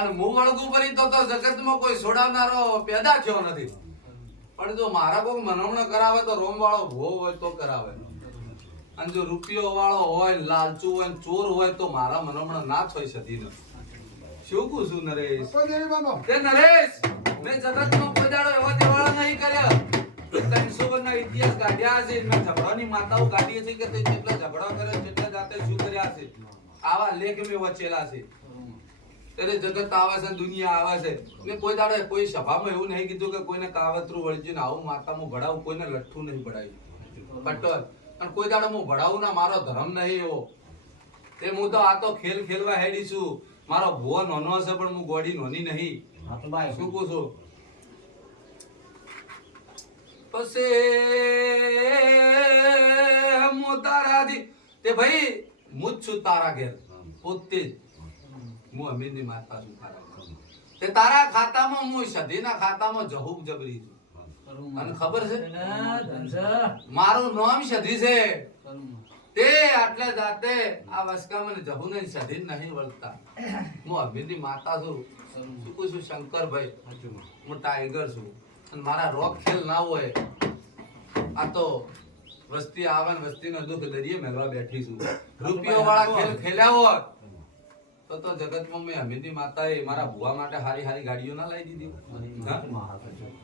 અને હું વળગું પડી તો જગતમાં કોઈ છોડાવનારો પેદા થયો નથી. પણ જો મારા કોઈ મનોમણ કરાવે તો રોમ વાળો ભો હોય તો કરાવે. અને જો રૂપિયો વાળો હોય, લાલચુ હોય, ચોર હોય તો મારા મનોમણ ના થઈ શકી નથી. શું કહું છું નરેશ? તે નરેશ, મેં જગતમાં કોઈ દાડો એવા દેવાળા નહીં કર્યા. 300 વર્ષના ઇતિહાસ કાઢ્યા છે. મેં ઝઘડાની માતાઓ કાઢી છે કે તે જેટલા ઝઘડા કરે તેટલા જાતે શું કર્યા છે. આવા લેખ મેં વચેલા છે. ત્યારે જગત આવે છે, દુનિયા આવે છે. મેં કોઈ દાડે કોઈ સભામાં એવું નહીં કીધું કે કોઈને કાવતરું વળજ્યું ને આવું માતામાં ભણાવું, કોઈને લઠ્ઠું નહીં ભણાવ્યું. પટોલ અને કોઈ દાડે હું ભણાવું ના, મારો ધર્મ નહીં એવો. તે હું તો આ તો ખેલ ખેલવા હેડી છું. મારો ભો નાનો છે પણ હું ગોડી નોની નહીં. શું કહું છું? પછી હું તારાથી તે ભાઈ હું જ છું તારા ઘેર પોતે જ. હું અમીરની માતા છું તારા ઘેર. તે તારા ખાતામાં હું સધીના ખાતામાં જહુબ જબરી છું. અને ખબર છે મારું નામ સધી છે. તે આટલે જાતે આ વસકામાં જહુ ને સધી નહીં વળતા. હું અમીરની માતા છું. શું કહું છું શંકરભાઈ? હું ટાઈગર છું. અને મારા રોગ ખેલ ના હોય. આ તો વસ્તી આવે ને વસ્તીનો દુઃખ દરિયે મેળવા બેઠી છું. રૂપિયો વાળા ખેલ ખેલ્યા હોત તો જગતમાં મેં અમીરની માતાએ મારા ભુવા માટે હારી હારી ગાડીઓ ના લાવી દીધી.